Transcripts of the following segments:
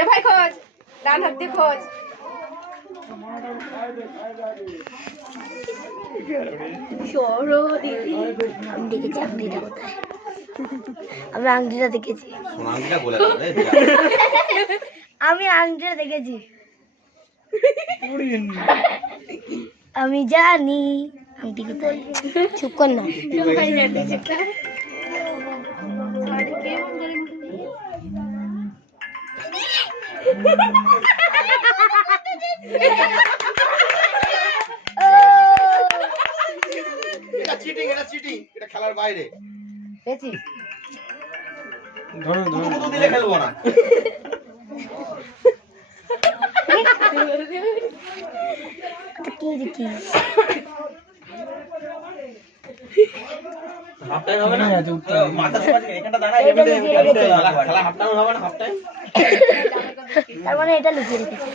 এ ভাই খোঁজ, ডান হাত দিয়ে খোঁজ। আমি আংটিটা দেখেছি। আমি আংটিটা দেখেছি। আমি জানি আংটি কোথায়। চুপ কর না। এটা চিটিং, এটা চিটিং, এটা খেলার বাইরে। পেয়েছি। ধরো ধরো তো দিলে খেলবো না। কি দেখি? হাফ টাইম হবে না? মাথা সমান এখানটা দাঁড়া, খেলা হাফ টাইম হবে না, হাফ টাইম। তার মানে এটা লুকিয়ে রেখেছি।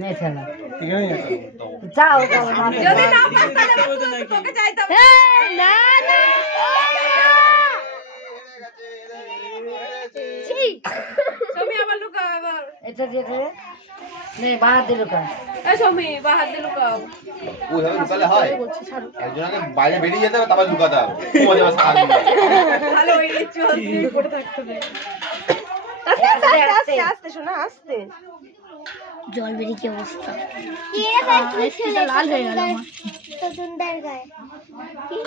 নে খেলা। যাও যদি না পাস তাহলে তোকে চাইতে হবে। না না সমি আবার লুকাও আবার। এটা দেখে নে বাহার দিয়ে লুকা। এ সমি বাহার দিয়ে লুকাও। ওইভাবে লুকালে হয়? একজনকে বাইরে বেরিয়ে যেতে হবে, তারপর লুকাতে হবে। মজা হবে সারাদিন। ভালো ওই চলছে পড়ে থাকতে হবে। আস্তে আস্তে আস্তে শোনা আস্তে। জল বেরিয়ে কি অবস্থা? এটা লাল হয়ে গেল আমার। সুন্দর গায়ে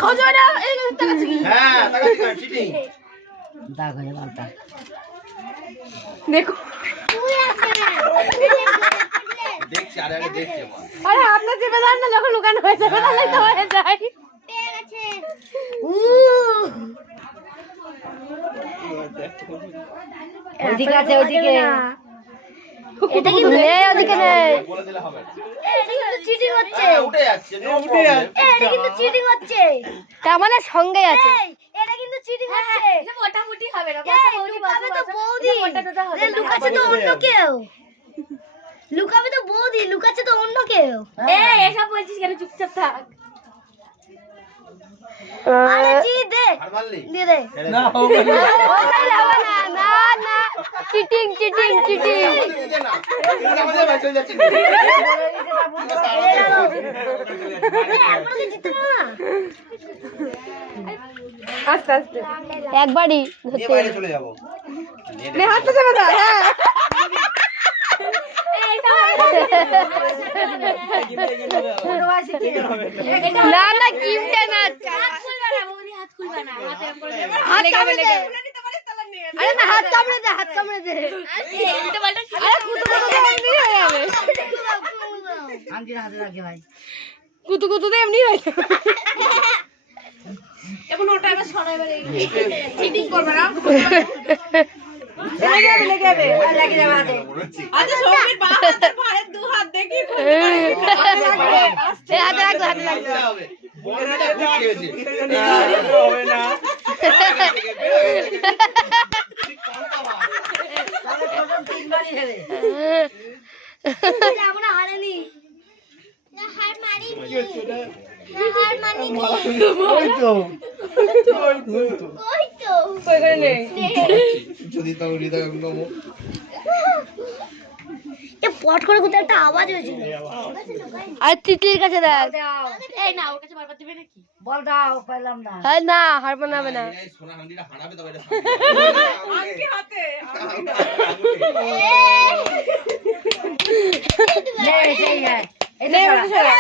খোঁজো না, এই তাকাচ্ছি কি? হ্যাঁ, তাকাচ্ছি না, চিটিং। দাগ হয়ে লালটা। দেখো দেখছি, আরে আরে দেখছি আমার। আরে হাতটা চেপে ধর না, যখন লুকানো হয়ে যাবে তাহলে তো হয়ে যায়। ওইদিকে আছে, ওইদিকে। এটা কিন্তু নেই, ওইদিকে নেই। বলে দিলে হবে না। এটা কিন্তু চিটিং হচ্ছে। হ্যাঁ, উঠে যাচ্ছে, no problem। এটা কিন্তু চিটিং হচ্ছে। তার মানে সঙ্গে আছে। এটা কিন্তু চিটিং হচ্ছে। এটা মোটামুটি হবে না। লুকাবে তো বৌদি। লুকাচ্ছে তো অন্য কেউ। লুকাবে তো বৌদি, লুকাচ্ছে তো অন্য কেউ। এই এসব বলছিস কেন? চুপচাপ থাক। আরে জি দে। আর মারলি? দিয়ে দে। না, হবে না। ওখানে হবে না। না না চিটিং চিটিং চিটিং। দিতে না। এটা আমাদের ভাই চলে যাচ্ছে। আস্তে আস্তে একবারই নিয়ে বাইরে চলে যাবো। নে হাতটা চেপে ধর। হ্যাঁ না না কিমটা না। হাত কামড়ে দে। আরে না, হাত কামড়ে দে, হাত কামড়ে দে। আরে কুতু কুতু দে, এমনি হয়ে যাবে। আংটির হাতে রাখে ভাই। কুতু কুতু দে এমনি হয়ে যাবে। এখন ওটা এবার সরাই এবার চিটিং করবে না। লেগে যাবে আর লেগে যাবে হাতে। আচ্ছা সৌমির বাঁ হাতের ভাইয়ের দু হাত দেখি হাতে রাখো, হাতে রাখো। হবে। বলটা ঢুকিয়েছে। হবে না। আমরা হারেনি। না হার মারিনি। না হার মারিনি। ওই তো। ওই তো। কই করে নে। যদি তাও হৃদয় নমো। এ পট করে কোথাও একটা আওয়াজ হয়েছিল। আর তিতলির কাছে দেখ। এই না ওর কাছে বার করতে হবে নাকি? বল দাও, পাইলাম না। হ্যাঁ না, হার মানাবে না। এই সোনা হান্ডিটা হারাবে তবে এটা আঙ্কি হাতে নে, এই হ্যাঁ। নে ওটা সরা।